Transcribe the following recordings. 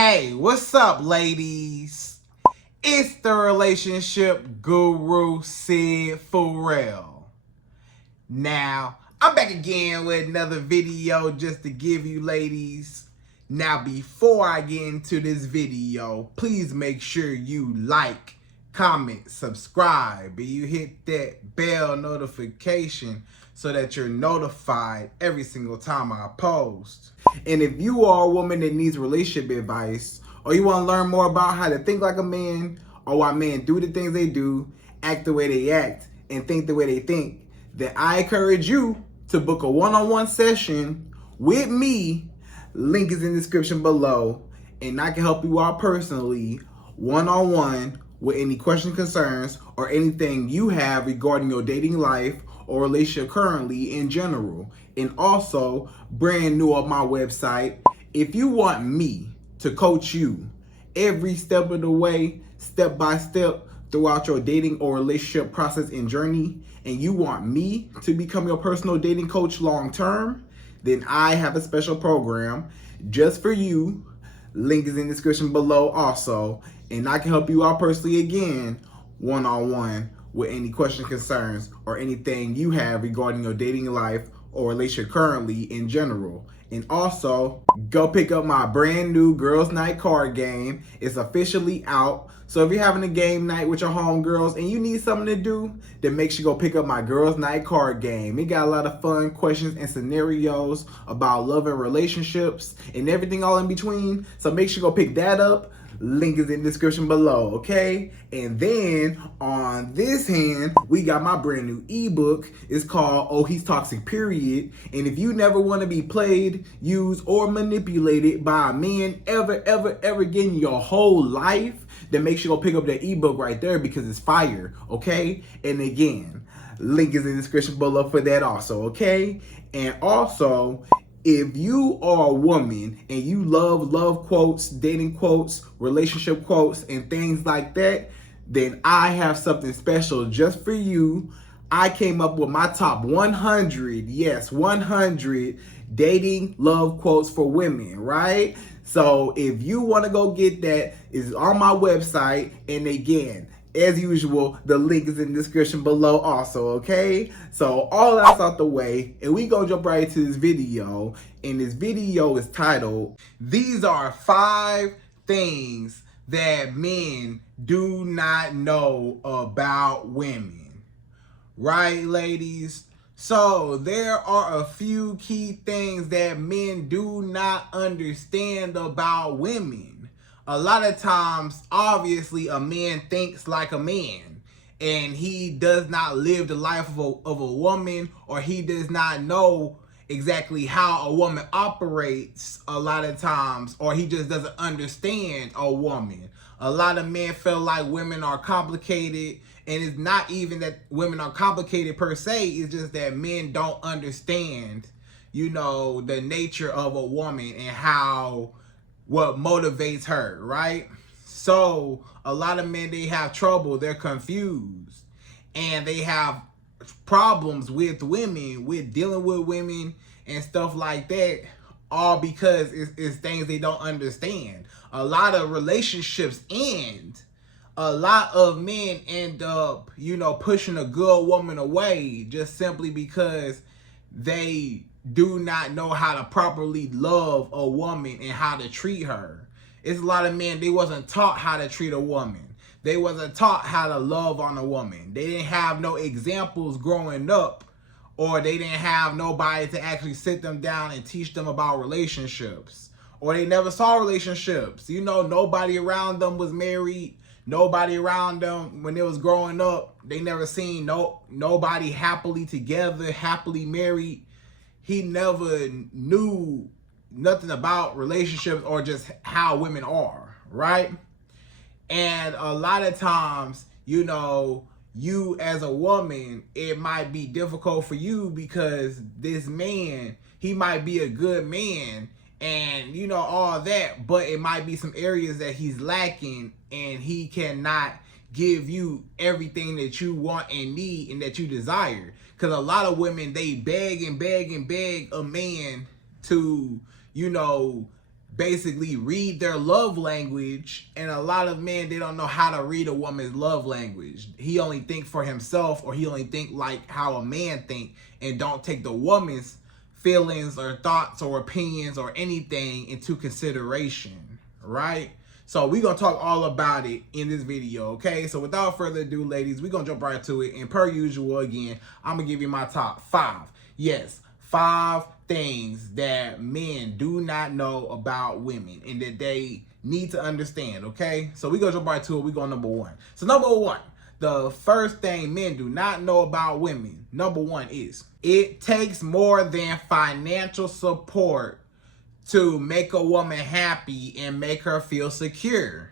Hey, what's up, ladies? It's the relationship guru, Sydd Ferrell. Now, I'm back again with another video just to give you ladies. Now, before I get into this video, please make sure you like, comment, subscribe, and you hit that bell notification so that you're notified every single time I post. And if you are a woman that needs relationship advice, or you want to learn more about how to think like a man, or why men do the things they do, act the way they act, and think the way they think, then I encourage you to book a one-on-one session with me. Link is in the description below, and I can help you out personally, one-on-one, with any questions, concerns, or anything you have regarding your dating life or relationship currently in general. And also, brand new on my website, if you want me to coach you every step of the way, step by step, throughout your dating or relationship process and journey, and you want me to become your personal dating coach long term, then I have a special program just for you. Link is in the description below also, and I can help you out personally again, one-on-one, with any questions, concerns, or anything you have regarding your dating life or relationship currently in general. And also, go pick up my brand new Girls Night card game. It's officially out. So if you're having a game night with your homegirls and you need something to do, then make sure you go pick up my Girls Night card game. It got a lot of fun questions and scenarios about love and relationships and everything all in between. So make sure you go pick that up. Link is in the description below, okay? And then on this hand, we got my brand new ebook. It's called Oh He's Toxic, Period. And if you never want to be played, used, or manipulated by a man ever again in your whole life, then make sure you go pick up that ebook right there because it's fire, okay? And again, link is in the description below for that also, okay? And also, if you are a woman and you love quotes, dating quotes, relationship quotes, and things like that, then I have something special just for you. I came up with my top 100, yes, 100 dating love quotes for women, right? So if you want to go get that, it's on my website. And again, as usual, the link is in the description below also, okay? So all that's out the way, and we gonna jump right into this video. And this video is titled, These Are 5 Things That Men Do Not Know About Women. Right, ladies? So there are a few key things that men do not understand about women. A lot of times, obviously, a man thinks like a man, and he does not live the life of a woman, or he does not know exactly how a woman operates a lot of times, or he just doesn't understand a woman. A lot of men feel like women are complicated, and it's not even that women are complicated per se, it's just that men don't understand, the nature of a woman and what motivates her, right? So a lot of men, they have trouble, they're confused, and they have problems with women, with dealing with women and stuff like that, all because it's things they don't understand. A lot of relationships end. A lot of men end up, pushing a good woman away just simply because they do not know how to properly love a woman and how to treat her. It's a lot of men, they wasn't taught how to treat a woman. They wasn't taught how to love on a woman. They didn't have no examples growing up, or they didn't have nobody to actually sit them down and teach them about relationships. Or they never saw relationships. Nobody around them was married. Nobody around them when they was growing up, they never seen nobody happily together, happily married. He never knew nothing about relationships or just how women are, right? And a lot of times, you as a woman, it might be difficult for you because this man, he might be a good man and, all that, but it might be some areas that he's lacking and he cannot give you everything that you want and need and that you desire. Because a lot of women, they beg and beg and beg a man to, basically read their love language, and a lot of men, they don't know how to read a woman's love language. He only think for himself, or he only think like how a man think, and don't take the woman's feelings or thoughts or opinions or anything into consideration, right? So we're going to talk all about it in this video, okay? So without further ado, ladies, we're going to jump right to it. And per usual, again, I'm going to give you my top 5. Yes, 5 things that men do not know about women and that they need to understand, okay? So we're going to jump right to it. We're going number 1. So number 1, the first thing men do not know about women, number 1 is, it takes more than financial support to make a woman happy and make her feel secure,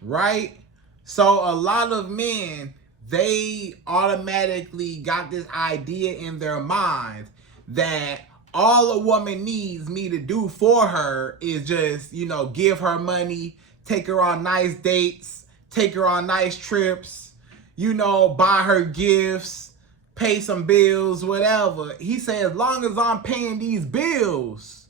right? So a lot of men, they automatically got this idea in their mind that all a woman needs me to do for her is just, you know, give her money, take her on nice dates, take her on nice trips, you know, buy her gifts, pay some bills, whatever. He said, as long as I'm paying these bills,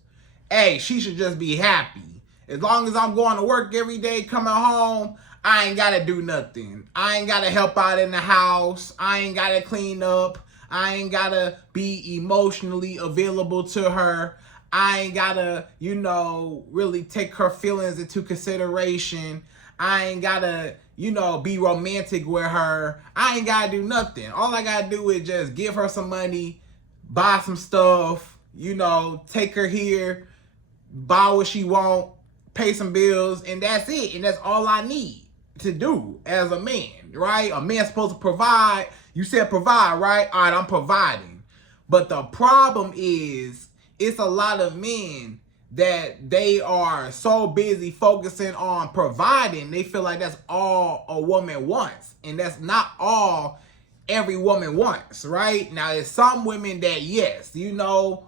hey, she should just be happy. As long as I'm going to work every day, coming home, I ain't got to do nothing. I ain't got to help out in the house. I ain't got to clean up. I ain't got to be emotionally available to her. I ain't got to, you know, really take her feelings into consideration. I ain't got to, you know, be romantic with her. I ain't got to do nothing. All I got to do is just give her some money, buy some stuff, you know, take her here, buy what she want, pay some bills, and that's it. And that's all I need to do as a man, right? A man's supposed to provide. You said provide, right? All right, I'm providing. But the problem is, it's a lot of men that they are so busy focusing on providing, they feel like that's all a woman wants. And that's not all every woman wants, right? Now, there's some women that, yes, you know,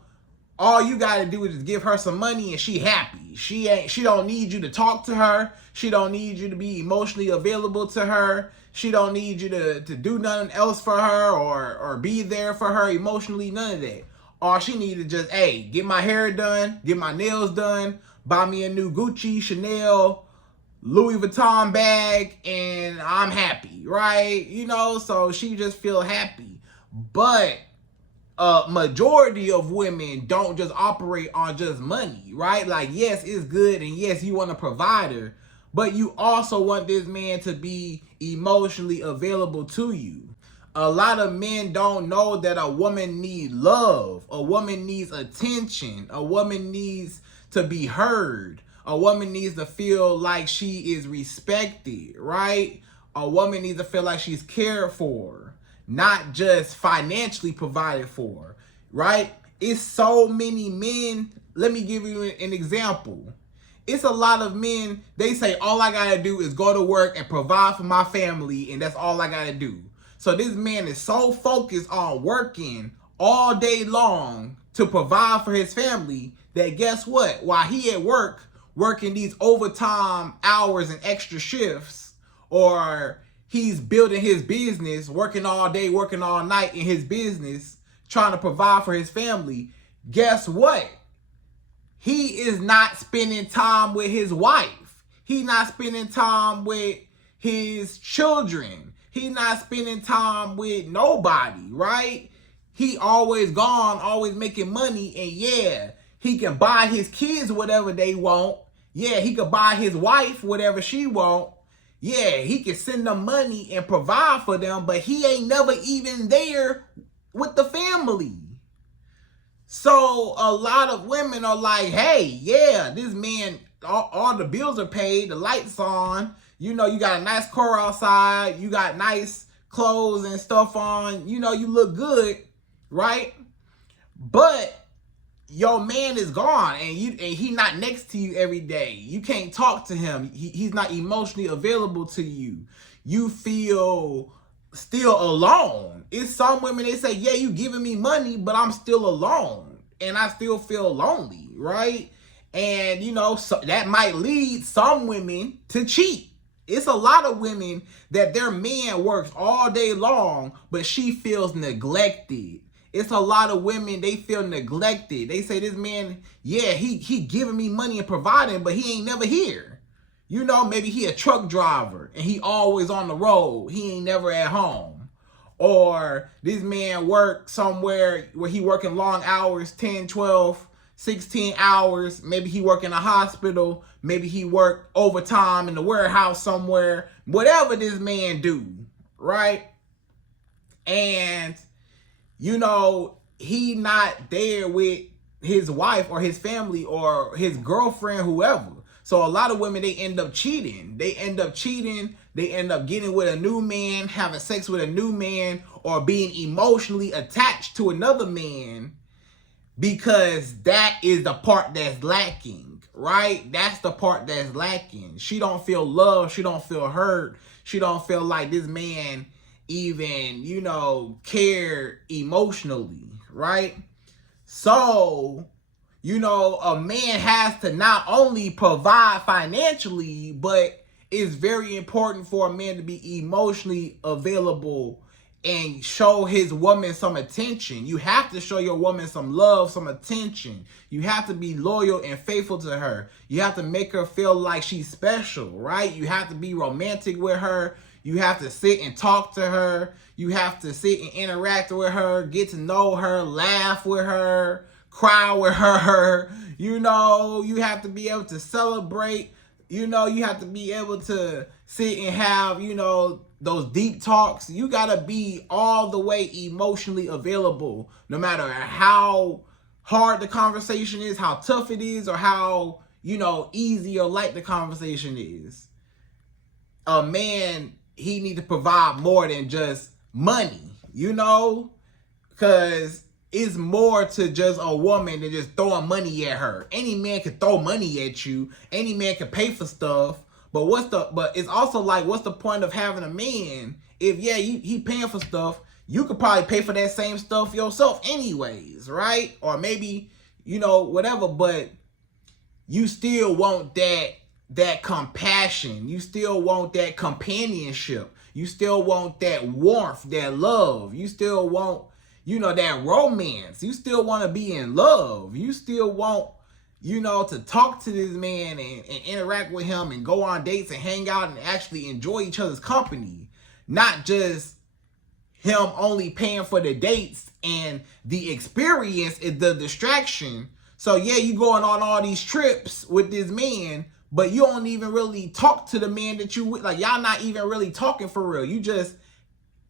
all you got to do is just give her some money and she happy. She don't need you to talk to her. She don't need you to be emotionally available to her. She don't need you to do nothing else for her or be there for her emotionally, none of that. All she needs is just, hey, get my hair done, get my nails done, buy me a new Gucci, Chanel, Louis Vuitton bag, and I'm happy, right? You know, so she just feel happy. But majority of women don't just operate on just money, right? Like, yes, it's good, and yes, you want a provider, but you also want this man to be emotionally available to you. A lot of men don't know that a woman needs love. A woman needs attention. A woman needs to be heard. A woman needs to feel like she is respected, right? A woman needs to feel like she's cared for, not just financially provided for, right? It's so many men. Let me give you an example. It's a lot of men, they say, all I gotta do is go to work and provide for my family, and that's all I gotta do. So this man is so focused on working all day long to provide for his family that guess what? While he at work, working these overtime hours and extra shifts, or he's building his business, working all day, working all night in his business, trying to provide for his family, guess what? He is not spending time with his wife. He's not spending time with his children. He's not spending time with nobody, right? He always gone, always making money, and yeah, he can buy his kids whatever they want. Yeah, he could buy his wife whatever she want. Yeah, he can send them money and provide for them, but he ain't never even there with the family. So a lot of women are like, hey, yeah, this man, all the bills are paid, the lights on, you know, you got a nice car outside, you got nice clothes and stuff on, you know, you look good, right? But your man is gone, and he not next to you every day. You can't talk to him. He's not emotionally available to you. You feel still alone. It's some women, they say, yeah, you giving me money, but I'm still alone, and I still feel lonely, right? And, you know, so that might lead some women to cheat. It's a lot of women that their man works all day long, but she feels neglected It's a lot of women, they feel neglected. They say, this man, yeah, he giving me money and providing, but he ain't never here. You know, maybe he a truck driver and he always on the road. He ain't never at home. Or this man work somewhere where he working long hours, 10, 12, 16 hours. Maybe he work in a hospital. Maybe he work overtime in the warehouse somewhere. Whatever this man do, right? And, you know, he not there with his wife or his family or his girlfriend, whoever. So a lot of women, they end up cheating. They end up getting with a new man, having sex with a new man, or being emotionally attached to another man, because that is the part that's lacking, right? That's the part that's lacking. She don't feel loved. She don't feel heard. She don't feel like this man even, you know, care emotionally, right? So, you know, a man has to not only provide financially, but it's very important for a man to be emotionally available and show his woman some attention. You have to show your woman some love, some attention. You have to be loyal and faithful to her. You have to make her feel like she's special, right? You have to be romantic with her. You have to sit and talk to her. You have to sit and interact with her, get to know her, laugh with her, cry with her. You know, you have to be able to celebrate. You know, you have to be able to sit and have, you know, those deep talks. You got to be all the way emotionally available, no matter how hard the conversation is, how tough it is, or how, you know, easy or light the conversation is. A man, he need to provide more than just money, you know, because it's more to just a woman than just throwing money at her. Any man can throw money at you. Any man can pay for stuff. But it's also like, what's the point of having a man if, yeah, he paying for stuff? You could probably pay for that same stuff yourself anyways, right? Or maybe, you know, whatever, but you still want that compassion. You still want that companionship. You still want that warmth, that love. You still want, you know, that romance. You still want to be in love. You still want, you know, to talk to this man and interact with him and go on dates and hang out and actually enjoy each other's company. Not just him only paying for the dates and the experience is the distraction. So yeah, you going on all these trips with this man, but you don't even really talk to the man that you with. Like, y'all not even really talking for real. You just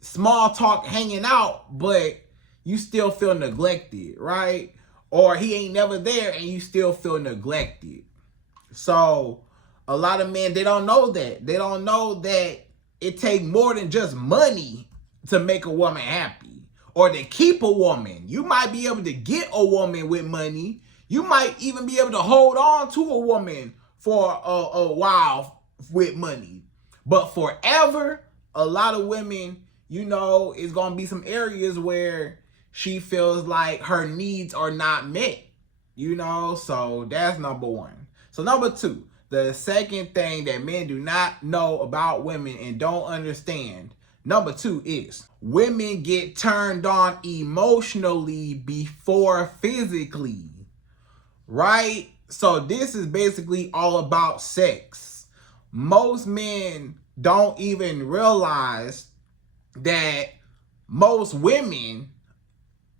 small talk, hanging out, but you still feel neglected, right? Or he ain't never there and you still feel neglected. So a lot of men, they don't know that. They don't know that it takes more than just money to make a woman happy or to keep a woman. You might be able to get a woman with money. You might even be able to hold on to a woman for a while with money. But forever, a lot of women, you know, it's going to be some areas where she feels like her needs are not met, you know? So that's number one. So number two, the second thing that men do not know about women and don't understand, number two is women get turned on emotionally before physically, right? So this is basically all about sex. Most men don't even realize that most women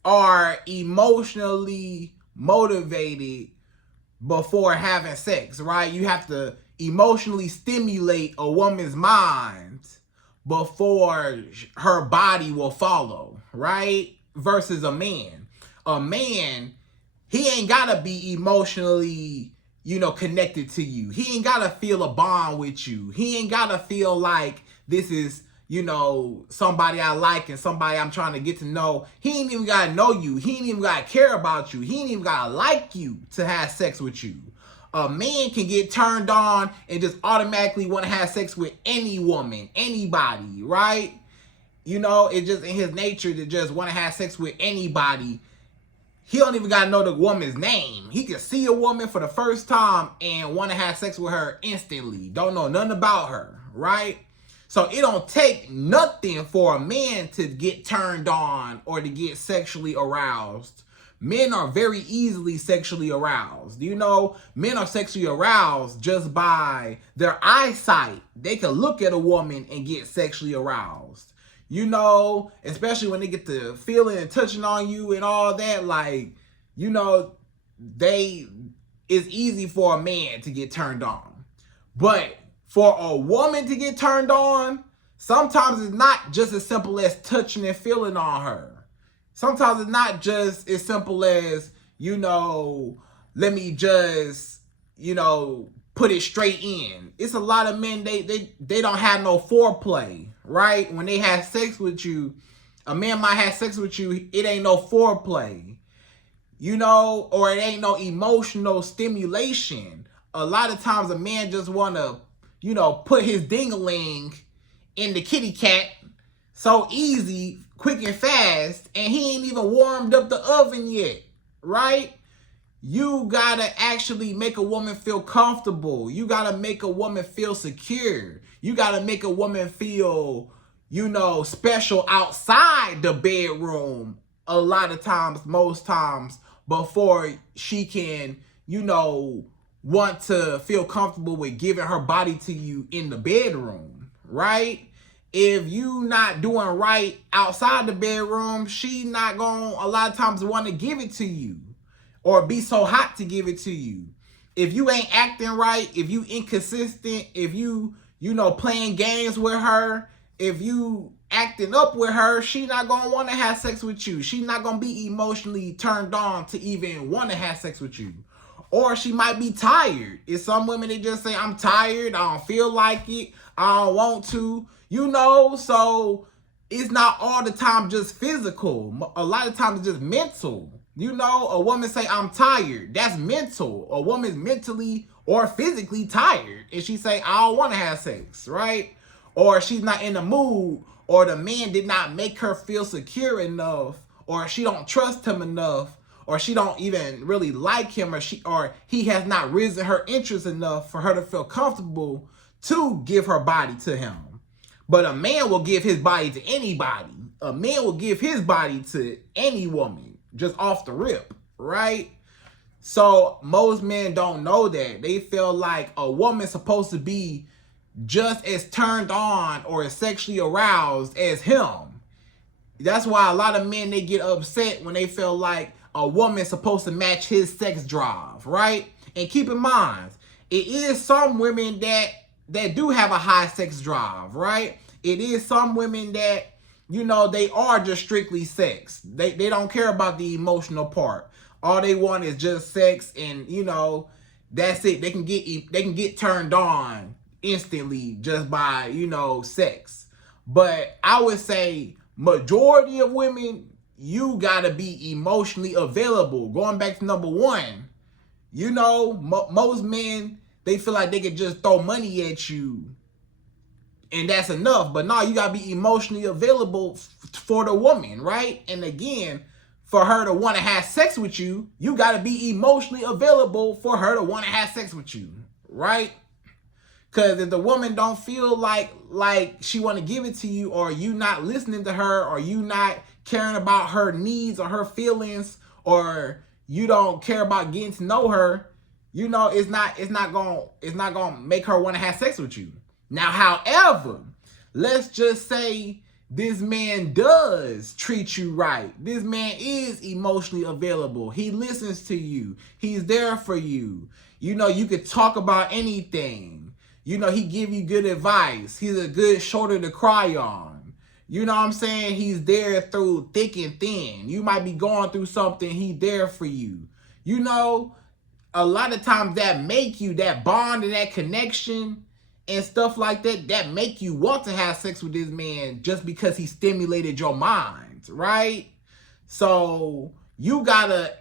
are emotionally motivated before having sex, right? You have to emotionally stimulate a woman's mind before her body will follow, right? Versus a man. A man, he ain't gotta be emotionally, you know, connected to you. He ain't gotta feel a bond with you. He ain't gotta feel like this is, you know, somebody I like and somebody I'm trying to get to know. He ain't even gotta know you. He ain't even gotta care about you. He ain't even gotta like you to have sex with you. A man can get turned on and just automatically want to have sex with any woman, anybody, right? You know, it's just in his nature to just want to have sex with anybody. He don't even gotta know the woman's name. He can see a woman for the first time and want to have sex with her instantly. Don't know nothing about her, right? So it don't take nothing for a man to get turned on or to get sexually aroused. Men are very easily sexually aroused. You know, men are sexually aroused just by their eyesight. They can look at a woman and get sexually aroused. You know, especially when they get to feeling and touching on you and all that, like, you know, it's easy for a man to get turned on. But for a woman to get turned on, sometimes it's not just as simple as touching and feeling on her. Sometimes it's not just as simple as, you know, let me just, you know, put it straight in. It's a lot of men, they don't have no foreplay, right? When they have sex with you, a man might have sex with you, it ain't no foreplay, you know, or it ain't no emotional stimulation. A lot of times a man just want to, you know, put his ding-a-ling in the kitty cat so easy, quick and fast, and he ain't even warmed up the oven yet, right? You gotta actually make a woman feel comfortable. You gotta make a woman feel secure. You gotta make a woman feel, you know, special outside the bedroom a lot of times, most times, before she can, you know, want to feel comfortable with giving her body to you in the bedroom, right? If you not doing right outside the bedroom, she not gonna a lot of times want to give it to you or be so hot to give it to you. If you ain't acting right, if you inconsistent, if you know, playing games with her, if you acting up with her, she not gonna want to have sex with you. She not gonna be emotionally turned on to even want to have sex with you. Or she might be tired. It's some women that just say, I'm tired, I don't feel like it, I don't want to, you know. So it's not all the time just physical. A lot of times it's just mental. You know, a woman say, I'm tired. That's mental. A woman's mentally or physically tired. And she say, I don't want to have sex, right? Or she's not in the mood, or the man did not make her feel secure enough, or she don't trust him enough, or she don't even really like him, or he has not risen her interest enough for her to feel comfortable to give her body to him. But a man will give his body to anybody. A man will give his body to any woman, just off the rip, right? So most men don't know that. They feel like a woman's supposed to be just as turned on or as sexually aroused as him. That's why a lot of men, they get upset when they feel like a woman's supposed to match his sex drive, right? And keep in mind, it is some women that do have a high sex drive, right? It is some women that, you know, they are just strictly sex. They don't care about the emotional part. All they want is just sex, and, you know, that's it. They can get turned on instantly just by, you know, sex. But I would say majority of women, you gotta be emotionally available. Going back to number one, you know, most men, they feel like they could just throw money at you and that's enough. But no, you gotta be emotionally available for the woman, right? And again, for her to want to have sex with you, you gotta be emotionally available for her to want to have sex with you, right? Because if the woman don't feel like she want to give it to you, or you not listening to her, or you not caring about her needs or her feelings, or you don't care about getting to know her, you know, it's not gonna make her want to have sex with you. Now, however, let's just say this man does treat you right. This man is emotionally available. He listens to you. He's there for you. You know, you could talk about anything. You know, he give you good advice. He's a good shoulder to cry on. You know what I'm saying? He's there through thick and thin. You might be going through something. He's there for you. You know, a lot of times that make you, that bond and that connection and stuff like that, that make you want to have sex with this man just because he stimulated your mind, right? So you gotta,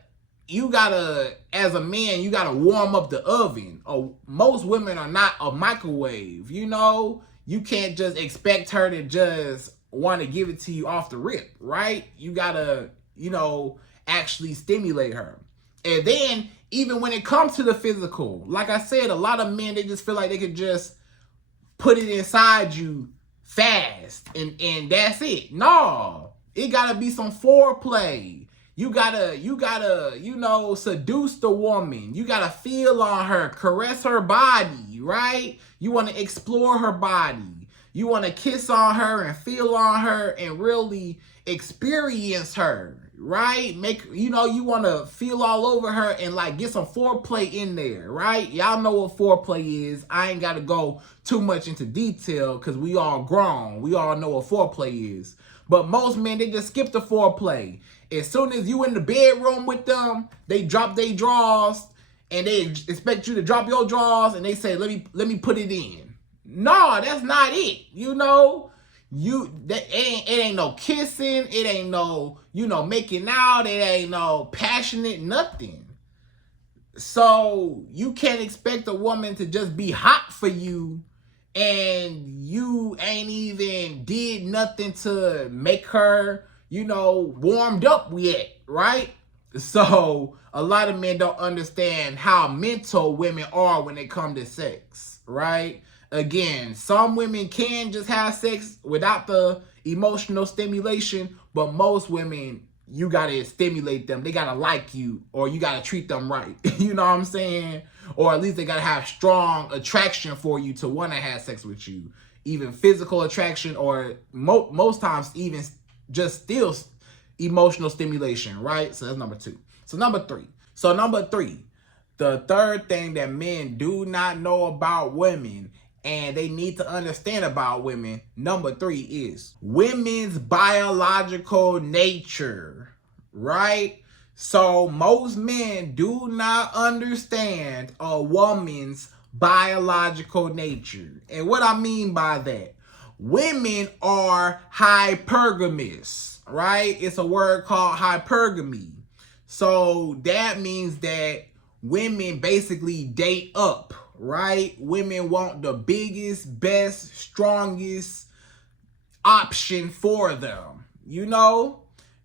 as a man, you gotta warm up the oven. Most women are not a microwave, you know? You can't just expect her to just want to give it to you off the rip, right? You gotta, you know, actually stimulate her. And then, even when it comes to the physical, like I said, a lot of men, they just feel like they could just put it inside you fast and that's it. No, it gotta be some foreplay. You gotta, seduce the woman. You gotta feel on her, caress her body, right? You wanna explore her body. You wanna kiss on her and feel on her and really experience her, right? You wanna feel all over her and like get some foreplay in there, right? Y'all know what foreplay is. I ain't gotta go too much into detail because we all grown. We all know what foreplay is. But most men, they just skip the foreplay. As soon as you in the bedroom with them, they drop their drawers and they expect you to drop your drawers and they say, let me put it in. No, that's not it. It ain't no kissing, it ain't no, making out, it ain't no passionate nothing. So you can't expect a woman to just be hot for you and you ain't even did nothing to make her, warmed up yet, right? So a lot of men don't understand how mental women are when it comes to sex, right? Again, some women can just have sex without the emotional stimulation, but most women, you gotta stimulate them. They gotta like you, or you gotta treat them right. You know what I'm saying? Or at least they gotta have strong attraction for you to want to have sex with you. Even physical attraction, or most times even just still emotional stimulation, right? So that's number two. So number three, the third thing that men do not know about women and they need to understand about women, number three, is women's biological nature, right? So most men do not understand a woman's biological nature. And what I mean by that, women are hypergamous, right? It's a word called hypergamy. So that means that women basically date up, right? Women want the biggest, best, strongest option for them,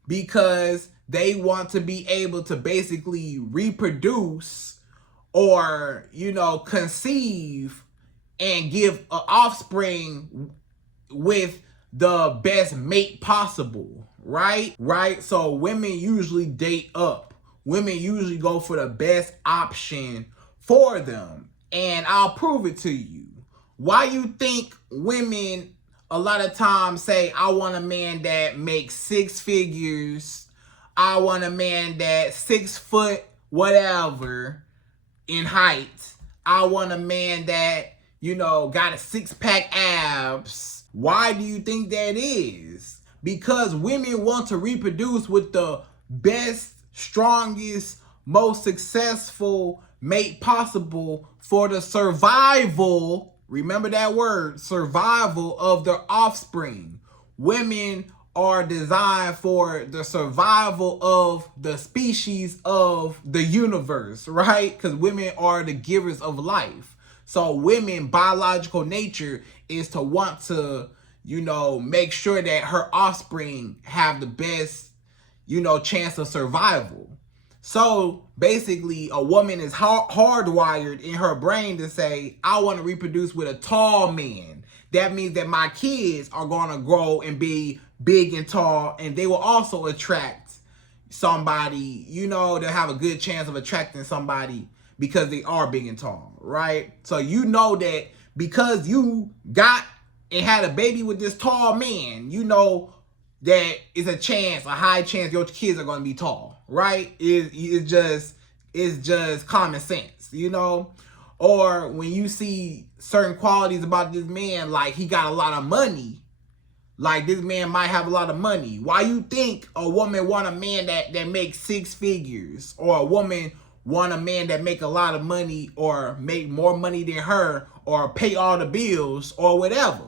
because they want to be able to basically reproduce or, conceive and give an offspring with the best mate possible, right? Right? So women usually date up. Women usually go for the best option for them. And I'll prove it to you. Why you think women a lot of times say, I want a man that makes 6 figures. I want a man that's 6 foot whatever in height. I want a man that, got a 6-pack abs. Why do you think that is? Because women want to reproduce with the best, strongest, most successful mate possible for the survival, remember that word, survival of their offspring. Women are designed for the survival of the species of the universe, right? Because women are the givers of life. So women, biological nature is to want to, make sure that her offspring have the best, chance of survival. So basically, a woman is hardwired in her brain to say, I want to reproduce with a tall man. That means that my kids are going to grow and be big and tall, and they will also attract somebody, they'll have a good chance of attracting somebody because they are big and tall, right? So that because you got and had a baby with this tall man, that is a high chance your kids are going to be tall, right? It's just common sense, Or when you see certain qualities about this man, like he got a lot of money, like this man might have a lot of money. Why you think a woman want a man that makes 6 figures, or a woman want a man that make a lot of money or make more money than her or pay all the bills or whatever?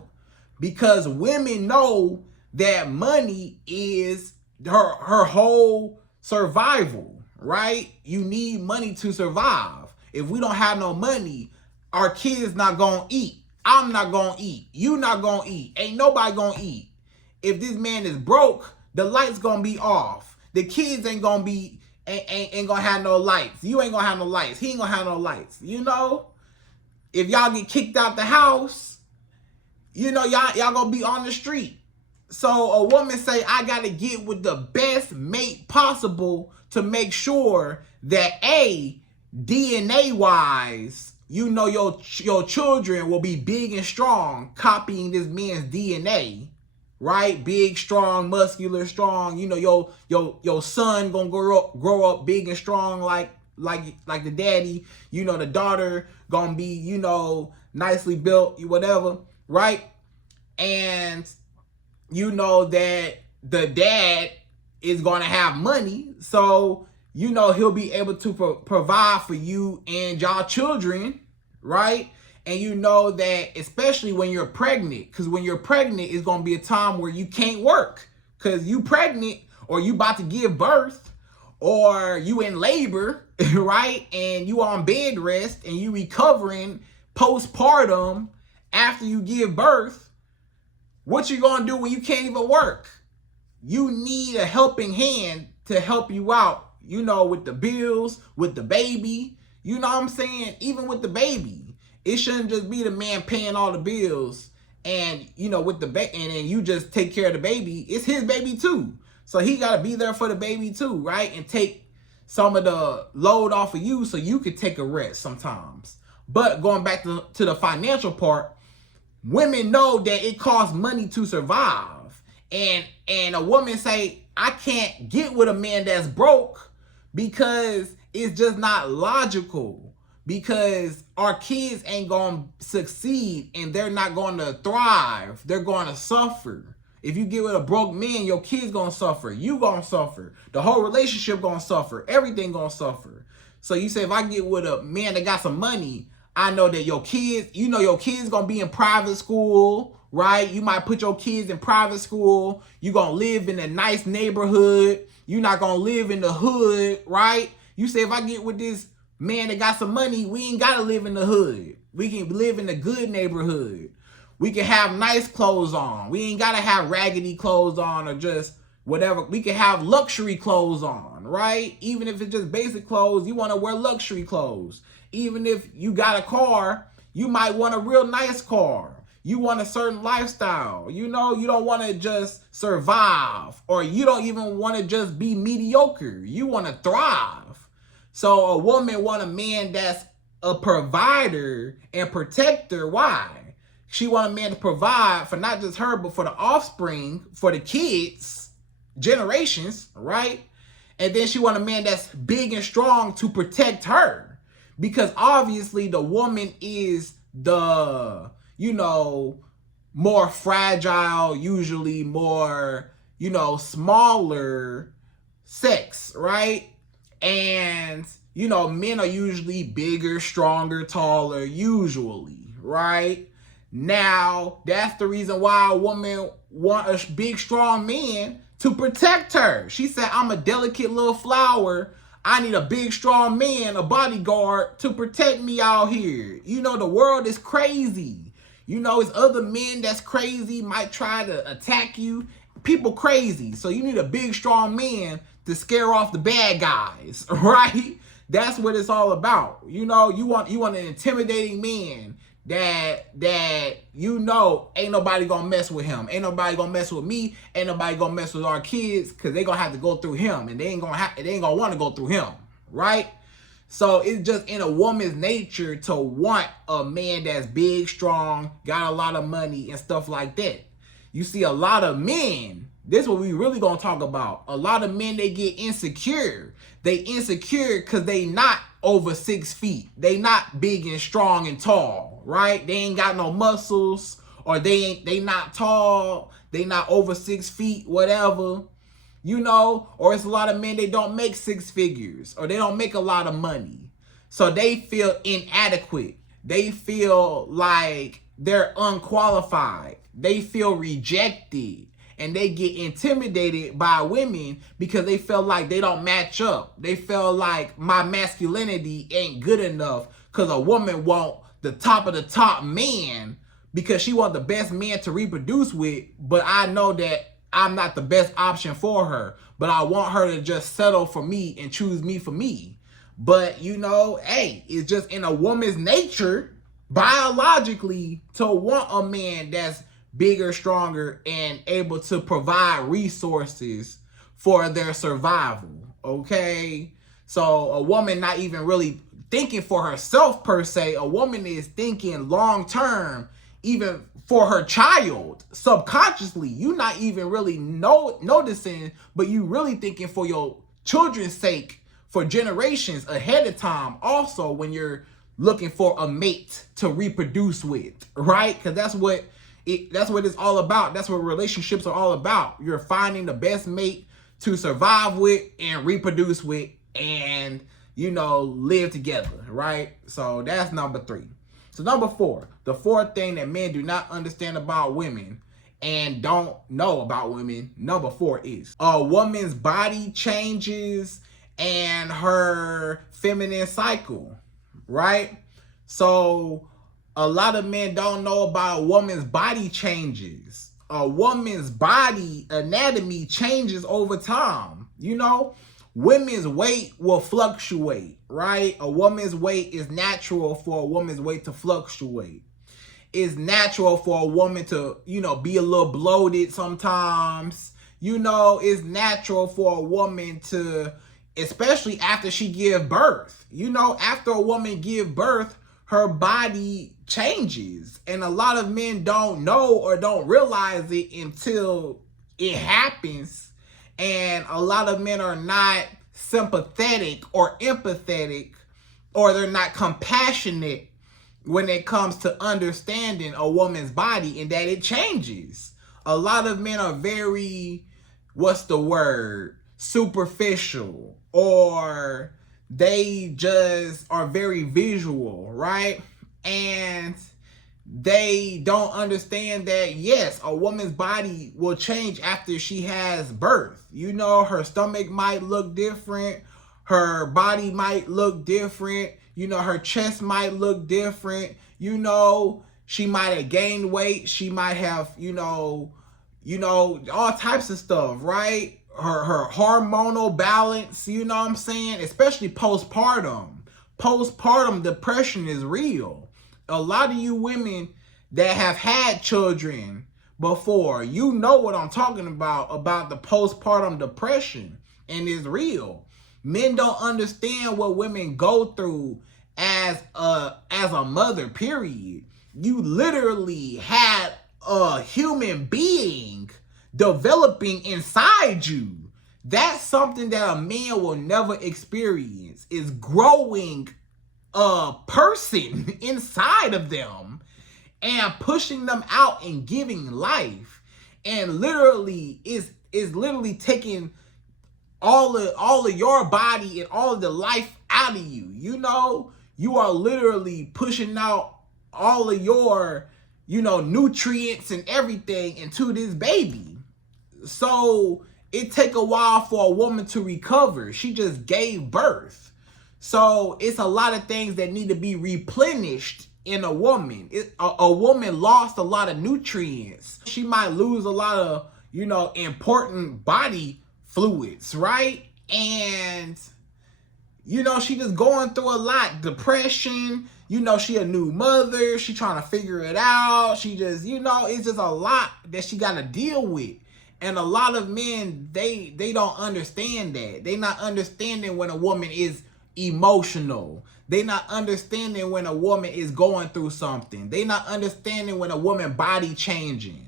Because women know that money is her whole survival, right? You need money to survive. If we don't have no money, our kids not gonna eat. I'm not gonna eat. You not gonna eat. Ain't nobody gonna eat. If this man is broke, the lights gonna be off. The kids ain't gonna have no lights. You ain't gonna have no lights. He ain't gonna have no lights. If y'all get kicked out the house, y'all gonna be on the street. So a woman say, I gotta get with the best mate possible to make sure that DNA wise, your children will be big and strong, copying this man's DNA, right? Big, strong, muscular, strong. Your son gonna grow up big and strong like the daddy. The daughter gonna be, nicely built, whatever, right? And that the dad is gonna have money, so he'll be able to provide for you and y'all children, right? And that especially when you're pregnant, because when you're pregnant, it's going to be a time where you can't work because you pregnant or you about to give birth or you in labor, right? And you on bed rest and you recovering postpartum after you give birth. What you going to do when you can't even work? You need a helping hand to help you out, with the bills, with the baby. You know what I'm saying? Even with the baby. It shouldn't just be the man paying all the bills and, with the baby, and then you just take care of the baby. It's his baby too. So he got to be there for the baby too, right? And take some of the load off of you so you could take a rest sometimes. But going back to the financial part, women know that it costs money to survive. And a woman say, I can't get with a man that's broke because it's just not logical. Because our kids ain't going to succeed and they're not going to thrive. They're going to suffer. If you get with a broke man, your kids going to suffer. You going to suffer. The whole relationship going to suffer. Everything going to suffer. So you say, if I get with a man that got some money, I know that your kids, your kids going to be in private school, right? You might put your kids in private school. You're going to live in a nice neighborhood. You're not going to live in the hood, right? You say, if I get with this man that got some money, we ain't got to live in the hood. We can live in a good neighborhood. We can have nice clothes on. We ain't got to have raggedy clothes on or just whatever. We can have luxury clothes on, right? Even if it's just basic clothes, you want to wear luxury clothes. Even if you got a car, you might want a real nice car. You want a certain lifestyle. You don't want to just survive, or you don't even want to just be mediocre. You want to thrive. So a woman want a man that's a provider and protector. Why? She want a man to provide for not just her, but for the offspring, for the kids, generations, right? And then she want a man that's big and strong to protect her. Because obviously the woman is the, more fragile, usually more, smaller sex, right? And, men are usually bigger, stronger, taller, usually, right? Now, that's the reason why a woman want a big, strong man to protect her. She said, I'm a delicate little flower. I need a big, strong man, a bodyguard to protect me out here. The world is crazy. It's other men that's crazy, might try to attack you. People crazy. So you need a big, strong man to scare off the bad guys, right? That's what it's all about. You want an intimidating man that ain't nobody gonna mess with him. Ain't nobody gonna mess with me. Ain't nobody gonna mess with our kids, because they gonna have to go through him, and they ain't gonna want to go through him, right? So it's just in a woman's nature to want a man that's big, strong, got a lot of money and stuff like that. You see a lot of men, this is what we really gonna talk about. A lot of men, they get insecure. They insecure because they not over 6 feet. They not big and strong and tall, right? They ain't got no muscles, or they not tall. They not over 6 feet, whatever. Or it's a lot of men, they don't make 6 figures, or they don't make a lot of money. So they feel inadequate. They feel like they're unqualified. They feel rejected. And they get intimidated by women because they feel like they don't match up. They feel like my masculinity ain't good enough, because a woman want the top of the top man because she want the best man to reproduce with. But I know that I'm not the best option for her. But I want her to just settle for me and choose me for me. But, hey, it's just in a woman's nature biologically to want a man that's bigger, stronger, and able to provide resources for their survival, okay? So a woman not even really thinking for herself per se. A woman is thinking long term, even for her child. Subconsciously, you not even really noticing, but you really thinking for your children's sake, for generations ahead of time. Also, when you're looking for a mate to reproduce with, right? Because that's what it's all about. That's what relationships are all about. You're finding the best mate to survive with and reproduce with, and live together, right? So that's number 3. So number 4, the fourth thing that men do not understand about women and don't know about women, number 4 is a woman's body changes and her feminine cycle, right? So a lot of men don't know about a woman's body changes. A woman's body anatomy changes over time. Women's weight will fluctuate, right? A woman's weight is natural for a woman's weight to fluctuate. It's natural for a woman to, be a little bloated sometimes. It's natural for a woman to, especially after she give birth. After a woman give birth, her body changes. And a lot of men don't know or don't realize it until it happens. And a lot of men are not sympathetic or empathetic, or they're not compassionate when it comes to understanding a woman's body and that it changes. A lot of men are very, superficial, or they just are very visual, right? And they don't understand that, yes, a woman's body will change after she has birth. Her stomach might look different. Her body might look different. Her chest might look different. She might have gained weight. She might have, all types of stuff, right? Her hormonal balance, what I'm saying? Especially postpartum. Postpartum depression is real. A lot of you women that have had children before, what I'm talking about the postpartum depression, and it's real. Men don't understand what women go through as a mother, period. You literally had a human being developing inside you. That's something that a man will never experience, is growing a person inside of them and pushing them out and giving life. And literally is literally taking all of your body and all of the life out of you. You are literally pushing out all of your nutrients and everything into this baby. So it take a while for a woman to recover. She just gave birth. So it's a lot of things that need to be replenished in a woman. A woman lost a lot of nutrients. She might lose a lot of, important body fluids, right? And, she just going through a lot. Depression, she a new mother. She trying to figure it out. She just, it's just a lot that she got to deal with. And a lot of men, they don't understand that. They not understanding when a woman is emotional. They not understanding when a woman is going through something. They not understanding when a woman body changing.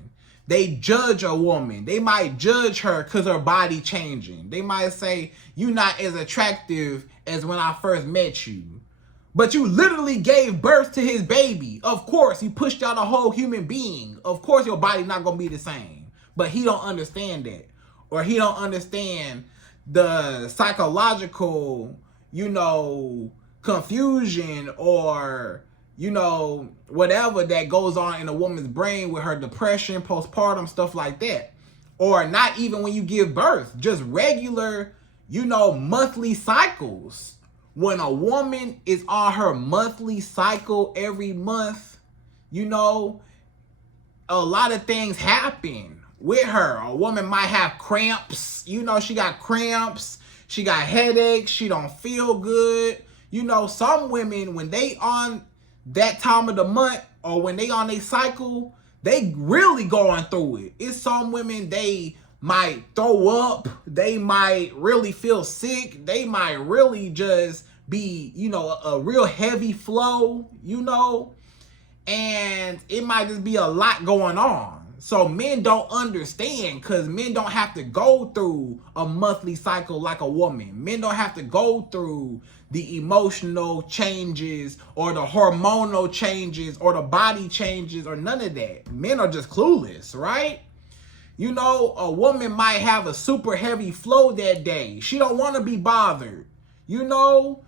They judge a woman. They might judge her because her body changing. They might say, you're not as attractive as when I first met you. But you literally gave birth to his baby. Of course, you pushed out a whole human being. Of course, your body's not going to be the same. But he don't understand that. Or he don't understand the psychological, confusion or, whatever that goes on in a woman's brain with her depression, postpartum, stuff like that. Or not even when you give birth, just regular, monthly cycles. When a woman is on her monthly cycle every month, a lot of things happen with her. A woman might have cramps. She got cramps. She got headaches. She don't feel good. Some women, when they on that time of the month or when they on their cycle, they really going through it. It's some women, they might throw up, they might really feel sick, they might really just be, you know, a real heavy flow, you know, and it might just be a lot going on. So men don't understand, because men don't have to go through a monthly cycle like a woman. Men don't have to go through the emotional changes or the hormonal changes or the body changes or none of that. Men are just clueless, right? You know, a woman might have a super heavy flow that day. She don't want to be bothered. You know,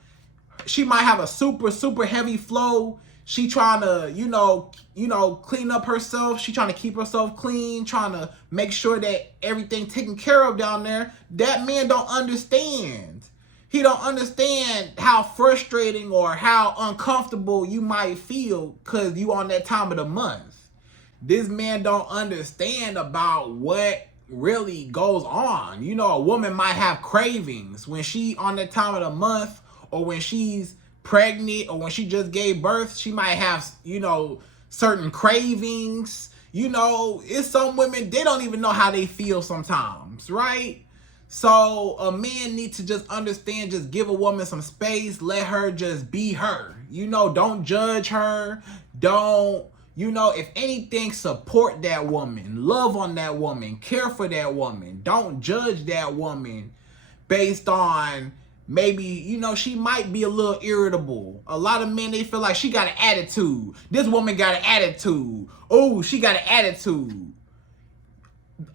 she might have a super heavy flow. She trying to, you know, clean up herself. She trying to keep herself clean, trying to make sure that everything taken care of down there. That man don't understand. He don't understand how frustrating or how uncomfortable you might feel because you on that time of the month. This man don't understand about what really goes on. You know, a woman might have cravings when she on that time of the month, or when she's pregnant, or when she just gave birth. She might have, you know, certain cravings. You know, it's some women, they don't even know how they feel sometimes, right? So a man needs to just understand, just give a woman some space, let her just be her. You know, don't judge her. Don't, you know, if anything, support that woman, love on that woman, care for that woman. Don't judge that woman based on maybe, you know, she might be a little irritable. A lot of men, they feel like she got an attitude. This woman got an attitude. Oh, she got an attitude.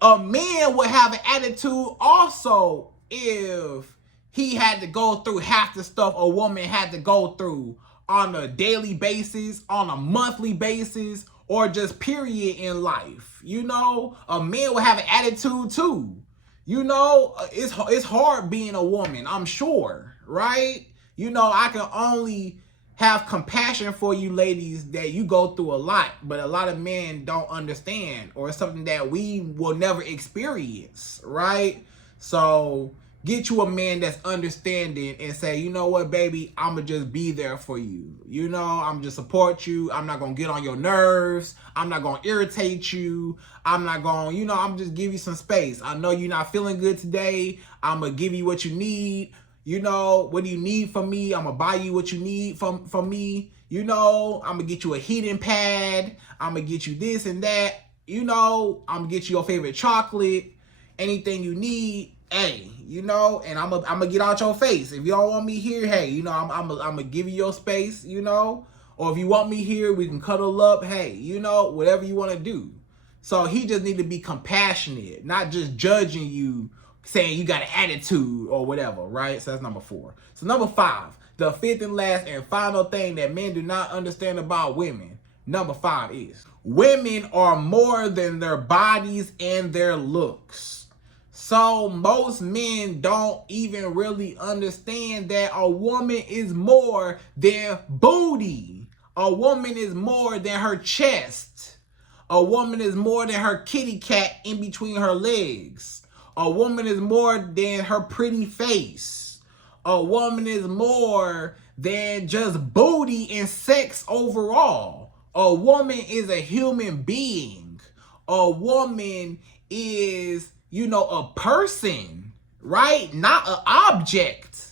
A man would have an attitude also if he had to go through half the stuff a woman had to go through on a daily basis, on a monthly basis, or just period in life. You know, a man would have an attitude too. You know, it's hard being a woman, I'm sure, right? You know, I can only have compassion for you ladies that you go through a lot, but a lot of men don't understand, or it's something that we will never experience, right? So get you a man that's understanding and say, you know what, baby, I'ma just be there for you. You know, I'm just support you. I'm not gonna get on your nerves. I'm not gonna irritate you. I'm not gonna, you know, I'm just give you some space. I know you're not feeling good today. I'm gonna give you what you need. You know, what do you need from me? I'm gonna buy you what you need from me. You know, I'm gonna get you a heating pad. I'm gonna get you this and that. You know, I'm gonna get you your favorite chocolate. Anything you need. Hey, you know, and I'm gonna get out your face. If you don't want me here, hey, you know, I'm gonna give you your space, you know. Or if you want me here, we can cuddle up. Hey, you know, whatever you want to do. So he just need to be compassionate, not just judging you, saying you got an attitude or whatever, right? So that's number 4. So number 5, the fifth and last and final thing that men do not understand about women. Number 5 is women are more than their bodies and their looks. So most men don't even really understand that a woman is more than booty. A woman is more than her chest. A woman is more than her kitty cat in between her legs. A woman is more than her pretty face. A woman is more than just booty and sex overall. A woman is a human being. A woman is, you know, a person, right? Not an object.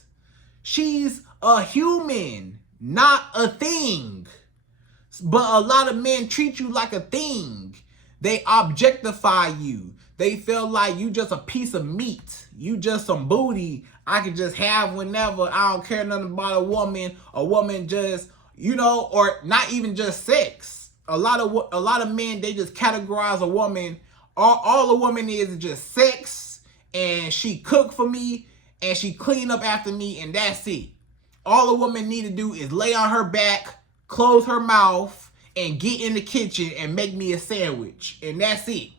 She's a human, not a thing. But a lot of men treat you like a thing. They objectify you. They feel like you just a piece of meat. You just some booty I can just have whenever. I don't care nothing about a woman. A woman just, you know, or not even just sex. A lot of men, they just categorize a woman. All a woman is just sex, and she cook for me, and she clean up after me, and that's it. All a woman need to do is lay on her back, close her mouth, and get in the kitchen and make me a sandwich, and that's it.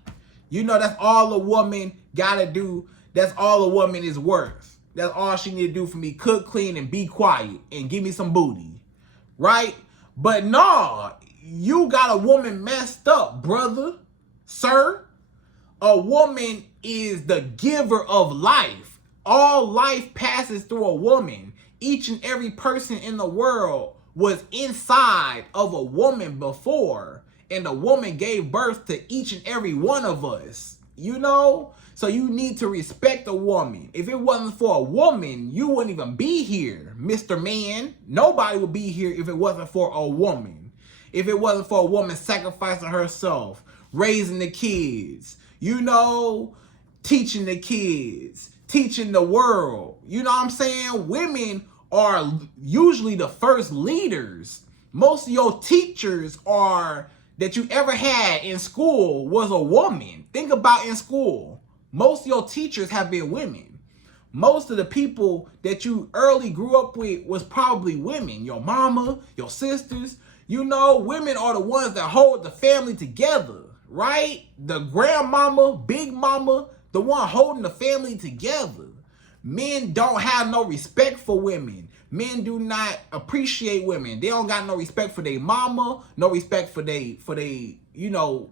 You know, that's all a woman gotta do. That's all a woman is worth. That's all she need to do for me. Cook, clean, and be quiet, and give me some booty, right? But no, you got a woman messed up, brother, sir. A woman is the giver of life. All life passes through a woman. Each and every person in the world was inside of a woman before, and the woman gave birth to each and every one of us, you know? So you need to respect a woman. If it wasn't for a woman, you wouldn't even be here, Mr. Man. Nobody would be here if it wasn't for a woman. If it wasn't for a woman sacrificing herself, raising the kids, you know, teaching the kids, teaching the world. You know what I'm saying? Women are usually the first leaders. Most of your teachers that you ever had in school was a woman. Think about in school. Most of your teachers have been women. Most of the people that you early grew up with was probably women. Your mama, your sisters. You know, women are the ones that hold the family together, right? The grandmama, big mama, the one holding the family together. Men don't have no respect for women. Men do not appreciate women. They don't got no respect for their mama, no respect for you know,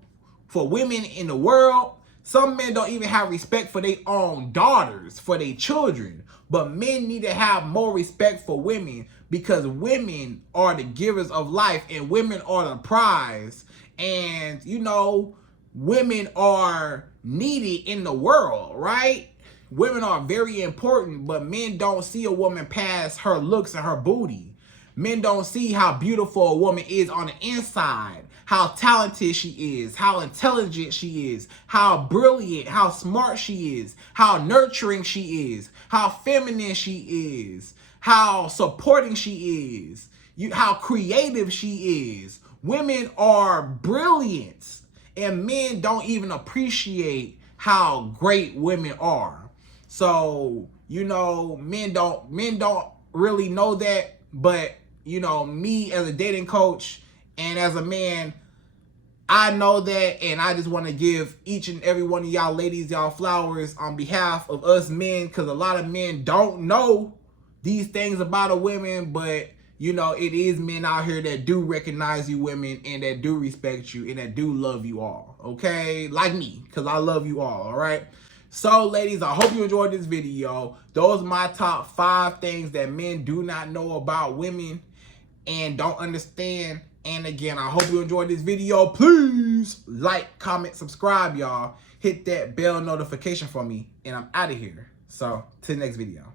for women in the world. Some men don't even have respect for their own daughters, for their children. But men need to have more respect for women, because women are the givers of life and women are the prize. And, you know, women are needed in the world, right? Women are very important, but men don't see a woman past her looks and her booty. Men don't see how beautiful a woman is on the inside, how talented she is, how intelligent she is, how brilliant, how smart she is, how nurturing she is, how feminine she is, how supporting she is, how creative she is. Women are brilliant, and men don't even appreciate how great women are. So, you know, men don't really know that, but, you know, me as a dating coach and as a man, I know that, and I just want to give each and every one of y'all ladies y'all flowers on behalf of us men, because a lot of men don't know these things about a woman, but, you know, it is men out here that do recognize you women and that do respect you and that do love you all, okay? Like me, because I love you all right? So, ladies, I hope you enjoyed this video. Those are my top 5 things that men do not know about women and don't understand. And again, I hope you enjoyed this video. Please like, comment, subscribe, y'all. Hit that bell notification for me, and I'm out of here. So, to the next video.